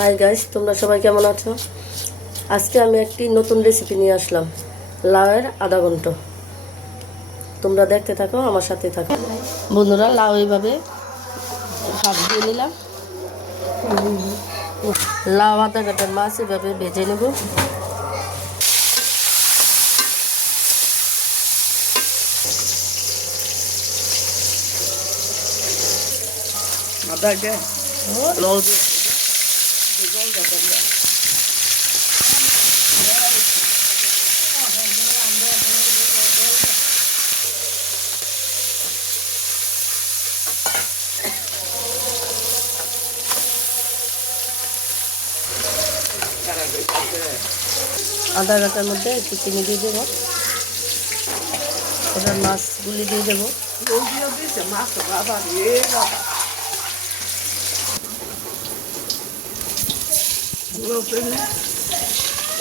Hi guys, তোমরা সবাই কেমন আছো? আজকে আমি একটি নতুন রেসিপি নিয়ে আসলাম, লাউয়ের আদা ঘন্ট। তোমরা দেখতে থাকো, আমার সাথে থাকো। বন্ধুরা, লাউ এইভাবে ভাপ দিয়ে নিলাম। লাউ আদা ঘন্টার মাছ এভাবে ভেজে নেব। আদা ঘন্টার মধ্যে একটু চিনি দিয়ে দেবো, এবার মাছগুলি দিয়ে দেবো।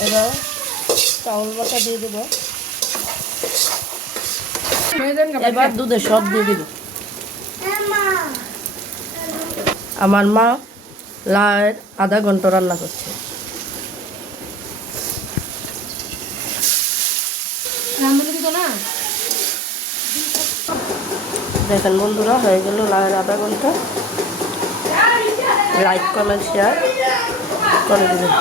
এবার চাউল বাটা দিয়ে দেবো। এবার দুধের সব দিয়ে দেবো। আমার মা লাউয়ের আধা ঘন্টা রান্না করছে। দেখেন বন্ধুরা, হয়ে গেল লাউয়ের আধা ঘন্টা। লাইক, কমেন্ট, শেয়ার করে দেবেন।